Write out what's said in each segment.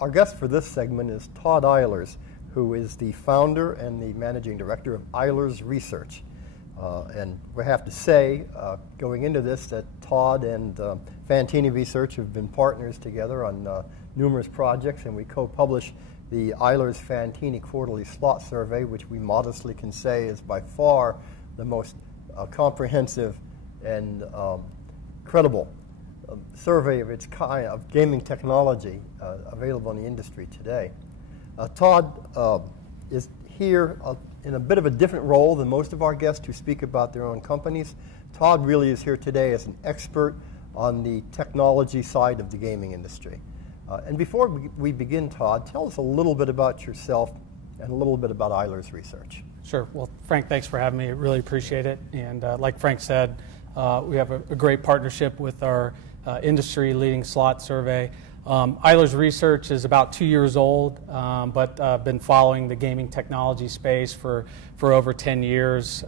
Our guest for this segment is Todd Eilers, who is the founder and the managing director of Eilers Research. And we have to say, going into this, that Todd and Fantini Research have been partners together on numerous projects, and we co-publish the Eilers-Fantini quarterly slot survey, which we modestly can say is by far the most comprehensive and credible survey of its kind of gaming technology available in the industry today. Todd is here in a bit of a different role than most of our guests who speak about their own companies. Todd really is here today as an expert on the technology side of the gaming industry. And before we begin, Todd, tell us a little bit about yourself and a little bit about Eilers Research. Sure. Well, Frank, thanks for having me. I really appreciate it. And like Frank said, we have a great partnership with our industry-leading slot survey. Eilers Research is about 2 years old, but been following the gaming technology space for over 10 years.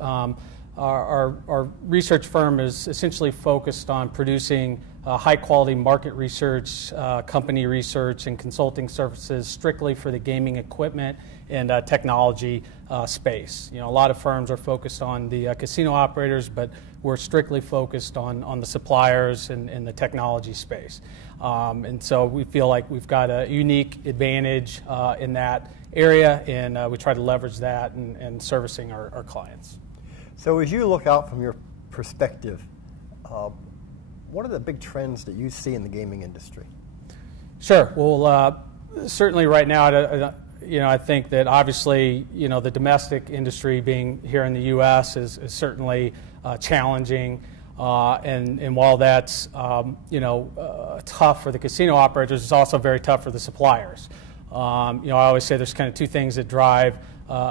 Our research firm is essentially focused on producing high-quality market research, company research, and consulting services strictly for the gaming equipment and technology space. You know, a lot of firms are focused on the casino operators, but we're strictly focused on the suppliers and the technology space. And so we feel like we've got a unique advantage in that area, and we try to leverage that in servicing our clients. So as you look out from your perspective, what are the big trends that you see in the gaming industry? Sure. Well, certainly right now, I think that obviously, the domestic industry being here in the U.S. is certainly challenging. And while that's, tough for the casino operators, it's also very tough for the suppliers. I always say there's kind of two things that drive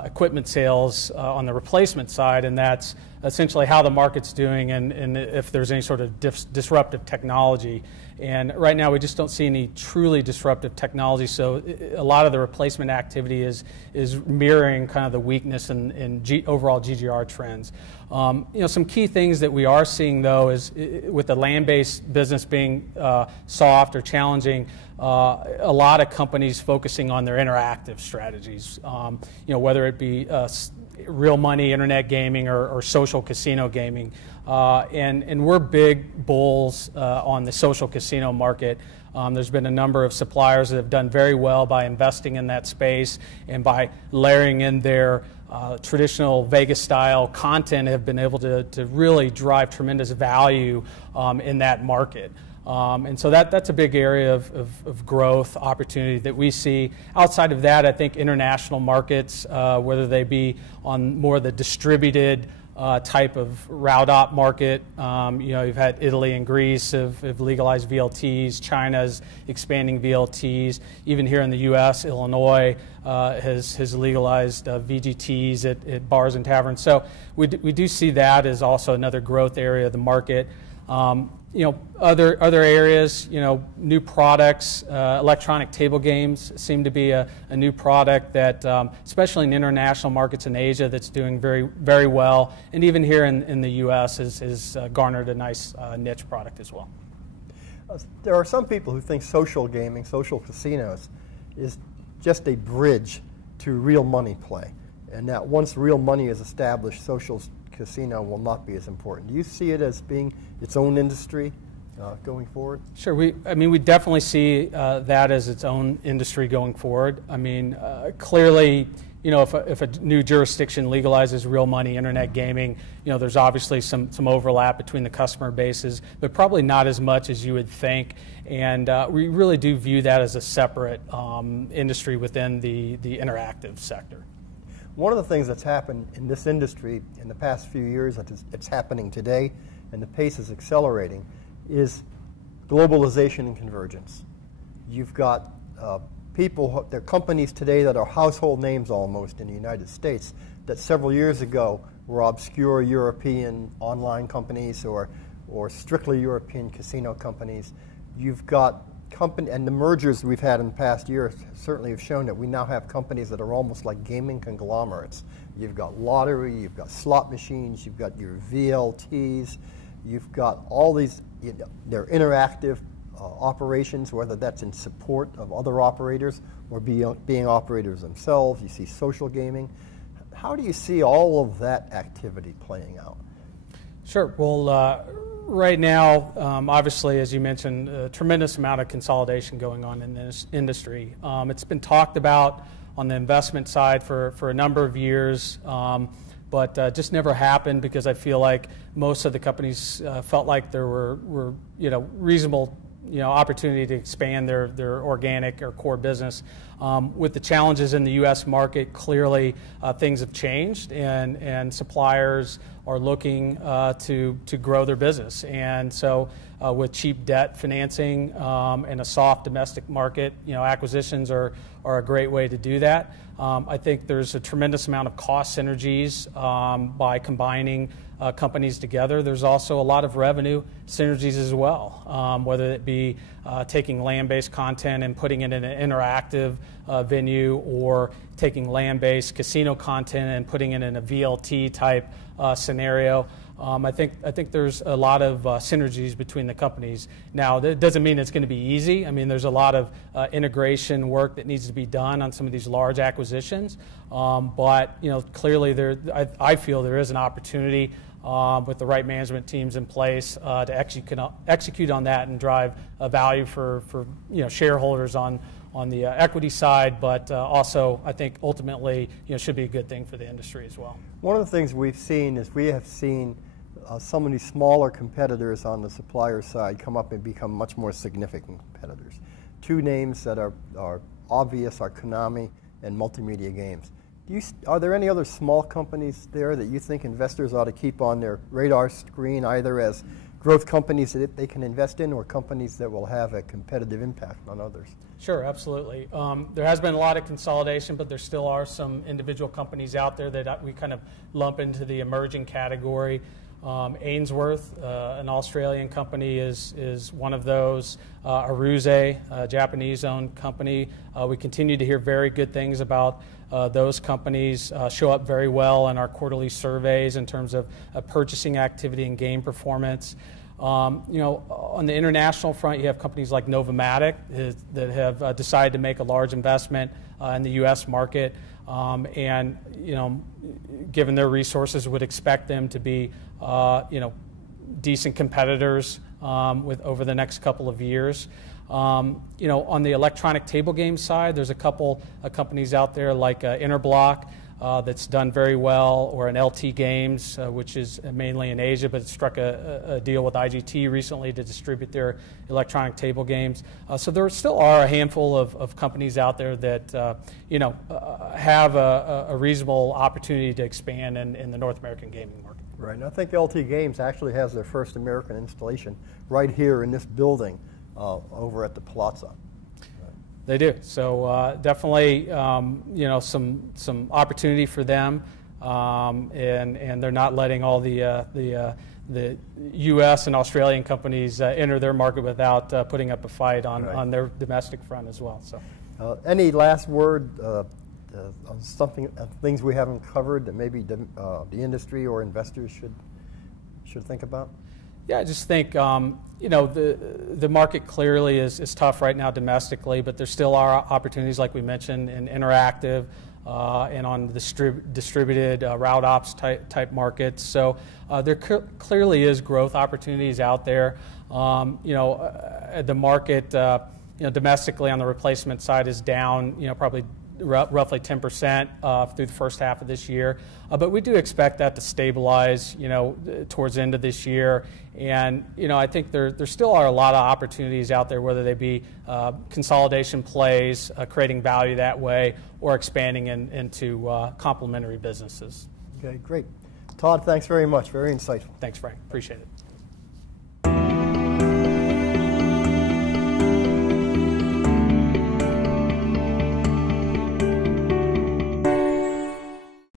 equipment sales on the replacement side, and that's essentially how the market's doing and if there's any sort of disruptive technology. And right now we just don't see any truly disruptive technology, so a lot of the replacement activity is mirroring kind of the weakness in overall GGR trends. Some key things that we are seeing, though, is with the land-based business being soft or challenging, a lot of companies focusing on their interactive strategies, whether it be real money internet gaming or social casino gaming. And we're big bulls on the social casino market. There's been a number of suppliers that have done very well by investing in that space and by layering in their traditional Vegas-style content, have been able to really drive tremendous value in that market. And so that's a big area of growth opportunity that we see. Outside of that, I think international markets, whether they be on more the distributed type of route op market, you've had Italy and Greece have legalized VLTs. China's expanding VLTs. Even here in the U.S., Illinois has legalized VGTs at bars and taverns. So we do see that as also another growth area of the market. Other areas, new products, electronic table games seem to be a new product that, especially in international markets in Asia, that's doing very, very well. And even here in the U.S. has garnered a nice niche product as well. There are some people who think social gaming, social casinos, is just a bridge to real money play, and that once real money is established, social casino will not be as important. Do you see it as being its own industry going forward? Sure. We definitely see that as its own industry going forward. Clearly, if a new jurisdiction legalizes real money internet gaming, there's obviously some overlap between the customer bases, but probably not as much as you would think. And we really do view that as a separate industry within the interactive sector. One of the things that's happened in this industry in the past few years, it's happening today, and the pace is accelerating, is globalization and convergence. You've got there are companies today that are household names almost in the United States that several years ago were obscure European online companies or strictly European casino companies. You've got and the mergers we've had in the past year certainly have shown that we now have companies that are almost like gaming conglomerates. You've got lottery, you've got slot machines, you've got your VLTs, you've got all these, they're interactive operations, whether that's in support of other operators or being operators themselves. You see social gaming. How do you see all of that activity playing out? Sure. Well, right now, obviously, as you mentioned, a tremendous amount of consolidation going on in this industry. It's been talked about on the investment side for a number of years, but just never happened because I feel like most of the companies felt like there were reasonable opportunity to expand their organic or core business. With the challenges in the U.S. market, clearly things have changed, and suppliers are looking to grow their business. And so with cheap debt financing and a soft domestic market, acquisitions are a great way to do that. I think there's a tremendous amount of cost synergies by combining companies together. There's also a lot of revenue synergies as well, whether it be taking land-based content and putting it in an interactive venue, or taking land-based casino content and putting it in a VLT type scenario. I think there's a lot of synergies between the companies. Now, that doesn't mean it's going to be easy. I mean, there's a lot of integration work that needs to be done on some of these large acquisitions. But clearly, I feel there is an opportunity with the right management teams in place to execute on that and drive value for shareholders on the equity side, but also I think ultimately should be a good thing for the industry as well. One of the things we've seen is we have seen some of these smaller competitors on the supplier side come up and become much more significant competitors. Two names that are obvious are Konami and Multimedia Games. Are there any other small companies there that you think investors ought to keep on their radar screen, either as growth companies that they can invest in or companies that will have a competitive impact on others? Sure, absolutely. There has been a lot of consolidation, but there still are some individual companies out there that we kind of lump into the emerging category. Ainsworth, an Australian company, is one of those. Aruze, a Japanese-owned company. We continue to hear very good things about those companies. Show up very well in our quarterly surveys in terms of purchasing activity and game performance. On the international front, you have companies like Novomatic that have decided to make a large investment in the U.S. market, and given their resources, would expect them to be decent competitors over the next couple of years. On the electronic table game side, there's a couple of companies out there like Interblock that's done very well, or an LT Games, which is mainly in Asia, but struck a deal with IGT recently to distribute their electronic table games. So there still are a handful of companies out there that have a reasonable opportunity to expand in the North American gaming market. Right, and I think LT Games actually has their first American installation right here in this building over at the Plaza. They do. So definitely, some opportunity for them, and they're not letting all the U.S. and Australian companies enter their market without putting up a fight on their domestic front as well. So, any last word on things we haven't covered that maybe the industry or investors should think about? Yeah, I just think the market clearly is tough right now domestically, but there still are opportunities, like we mentioned, in interactive and on the distributed route ops type markets. So there clearly is growth opportunities out there. The market domestically on the replacement side is down probably roughly 10% through the first half of this year. But we do expect that to stabilize, towards the end of this year. And, I think there still are a lot of opportunities out there, whether they be consolidation plays, creating value that way, or expanding into complementary businesses. Okay, great. Todd, thanks very much. Very insightful. Thanks, Frank. Appreciate it.